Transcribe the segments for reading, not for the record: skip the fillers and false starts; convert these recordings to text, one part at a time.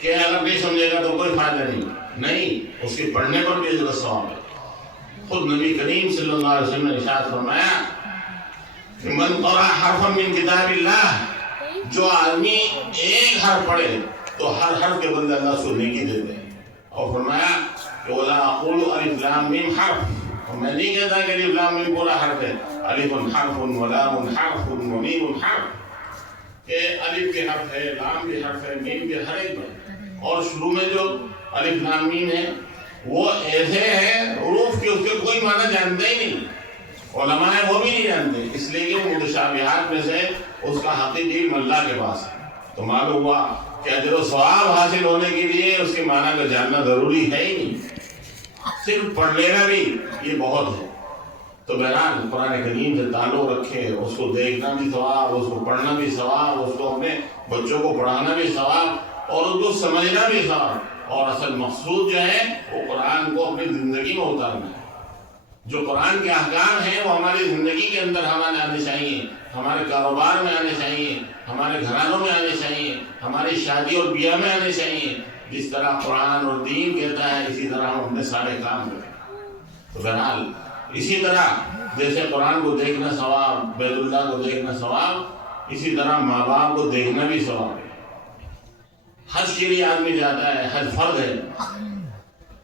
کہ اگر نہیں سمجھے گا تو کوئی فائدہ نہیں، اس کے پڑھنے پر بھی اجر و ثواب ہے۔ خود نبی کریم صلی اللہ علیہ وسلم نے ارشاد فرمایا من قرأ حرفا من کتاب اللہ، جو آدمی ایک حرف پڑھے تو ہر حرف کے بدلے اللہ اس کو نیکی دیتے ہیں۔ اور فرمایا کہ وَلَا أَقُولُ أَلِف لام میم حرف، اور میں نہیں کہتا کہ الف لام میم پورا حرف ہے، الف حرف ولام حرف ومیم حرف، کہ الف بھی حرف ہے، لام بھی حرف ہے، میم بھی ہر ایک ہے۔ اور شروع میں جو الف لام میم ہے وہ ایسے ہیں حروف کہ اس کے کوئی معنی جانتے ہی نہیں، علماء وہ بھی نہیں جانتے، اس لیے کہ متشابہات میں سے اس کا حقیقی علم اللہ کے پاس ہے۔ تو معلوم ہوا کہ اجر و ثواب حاصل ہونے کے لیے اس کے معنی کو جاننا ضروری ہے ہی نہیں، صرف پڑھ لینا بھی یہ بہت ہے۔ تو بہرحال قرآن کریم سے تعلق رکھے، اس کو دیکھنا بھی ثواب، اس کو پڑھنا بھی ثواب، اس کو اپنے بچوں کو پڑھانا بھی ثواب، اور اس کو سمجھنا بھی ثواب۔ اور اصل مقصود جو ہے وہ قرآن کو اپنی زندگی میں اتارنا ہے۔ جو قرآن کے احکام ہیں وہ ہماری زندگی کے اندر ہمارے آنے چاہیے، ہمارے کاروبار میں آنے چاہیے، ہمارے گھرانوں میں آنے چاہیے، ہماری شادی اور بیاہ میں آنے چاہیے۔ جس طرح قرآن اور دین کہتا ہے اسی طرح ہم اپنے سارے کام کریں۔ تو بہرحال اسی طرح جیسے قرآن کو دیکھنا ثواب، بیت اللہ کو دیکھنا ثواب، اسی طرح ماں باپ کو دیکھنا بھی ثواب ہے۔ حج کے لیے آدمی جاتا ہے، حج فرض ہے،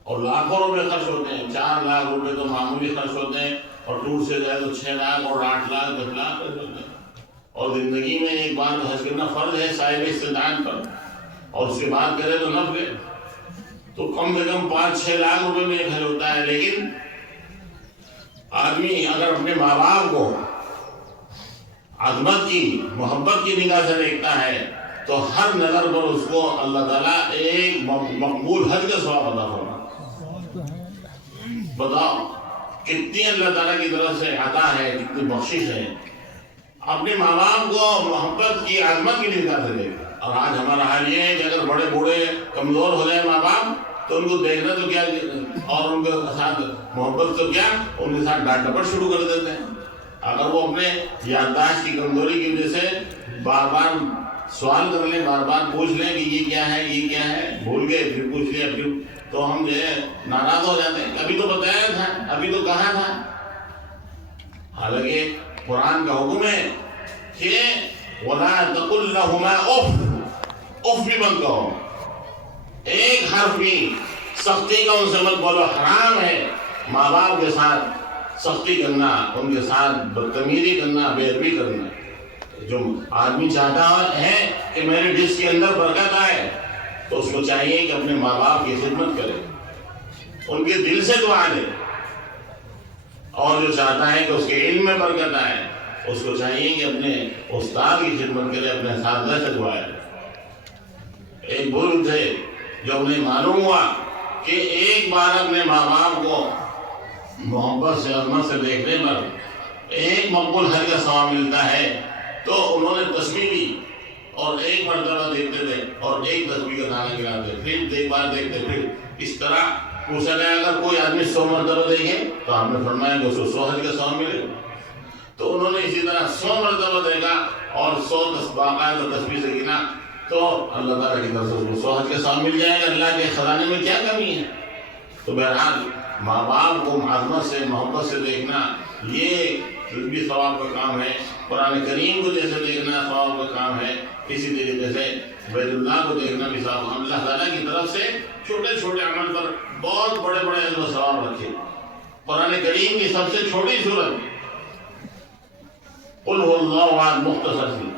اور لاکھوں روپے خرچ ہوتے ہیں، 4 لاکھ روپے تو معمولی خرچ ہوتے ہیں، اور ٹور سے جائے تو 6 لاکھ اور 8 لاکھ 10 لاکھ خرچ ہوتے ہیں۔ اور زندگی میں ایک بار حج کرنا فرض ہے صاحب استطاعت پر، اور اس کے بعد کرے تو نفل ہے، تو کم سے کم 5-6 لاکھ روپے میں ایک حج ہوتا ہے۔ لیکن آدمی اگر اپنے ماں باپ کو عظمت کی، محبت کی نگاہ سے دیکھتا ہے تو ہر نظر پر اس کو اللہ تعالیٰ ایک مقبول حج کا ثواب عطا فرماتا ہے۔ بتاؤ کتنی اللہ تعالیٰ کی طرف سے عطا ہے، کتنی بخشش ہے۔ اپنے ماں باپ کو محبت کی، عظمت کی نگاہ سے دیکھتا۔ اور آج ہمارا حال یہ ہے کہ اگر بڑے بوڑھے کمزور ہو جائے ماں باپ تو ان کو دیکھنا تو کیا، اور ان کے ساتھ محبت تو کیا، ان کے ساتھ ڈانٹ ڈپٹ شروع کر دیتے ہیں۔ اگر وہ اپنے یادداشت کی کمزوری کی وجہ سے بار بار سوال کر لیں، بار بار پوچھ لیں کہ یہ کیا ہے، یہ کیا ہے، بھول گئے پھر پوچھ لیا، پھر تو ہم جو ہے ناراض ہو جاتے ہیں، ابھی تو بتایا تھا، ابھی تو کہا تھا۔ حالانکہ قرآن کا حکم ہے کہ وَلَا تَقُلْ لَهُمَا اُفْ، اف بھی مت کہو، ایک حرف بھی سختی کا ان سے مت بولو، حرام ہے ماں باپ کے ساتھ سختی کرنا، ان کے ساتھ بدتمیزی کرنا، بے ادبی کرنا۔ جو آدمی چاہتا ہے کہ میرے ڈش کے اندر برکت آئے تو اس کو چاہیے کہ اپنے ماں باپ کی خدمت کرے، ان کے دل سے دعا دے۔ اور جو چاہتا ہے کہ اس کے علم میں برکت آئے اس کو چاہیے کہ اپنے استاد کی خدمت کرے، اپنے اساتذہ سے دعا دے۔ ایک بزرگ تھے جو انہیں معلوم ہوا کہ ایک بار اپنے ماں باپ کو محبت سے، عظمت سے دیکھنے پر ایک مقبول حج کا ثواب ملتا ہے، تو انہوں نے تسبیح دی اور ایک مرتبہ دیکھتے تھے اور ایک تسبیح کا دانہ گراتے، پھر ایک بار دیکھتے، پھر اس طرح پوچھا گیا اگر کوئی آدمی 100 مرتبہ دیکھے تو آپ نے فرمایا کہ اس کو 100 حج کا ثواب ملے گا۔ تو انہوں نے اسی طرح 100 مرتبہ دیکھا اور 100 باقاعدہ تسبیح سے گنا، تو اللہ تعالیٰ کی طرف سے اس کو 100 حج کا ثواب مل جائے گا۔ اللہ کے خزانے میں کیا کمی ہے؟ تو بہرحال ماں باپ کو عظمت سے، محبت سے دیکھنا یہ بھی ثواب کا کام ہے۔ قرآن کریم کو جیسے دیکھنا ثواب کا کام ہے، اسی طریقے سے بیت اللہ کو دیکھنا بھی ثواب۔ اللہ تعالیٰ کی طرف سے چھوٹے چھوٹے عمل پر بہت بڑے بڑے اجر و ثواب رکھے۔ قرآن کریم کی سب سے چھوٹی سورت قل هو اللہ احد، مختصر سی،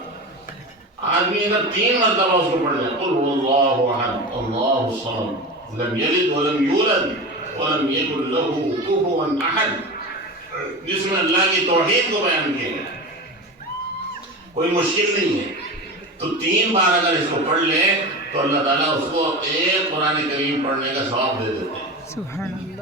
آدمی اگر 3 مرتبہ اس کو پڑھ جائے، قل هو اللہ احد اللہ الصمد لم یلد ولم یولد ولم یکن له کفوا احد، جس میں اللہ کی توحید کو بیان کیا گیا، کوئی مشکل نہیں ہے۔ تو 3 بار اگر اس کو پڑھ لے تو اللہ تعالیٰ اس کو ایک قرآن کریم پڑھنے کا ثواب دے دیتے ہیں۔ سبحان اللہ۔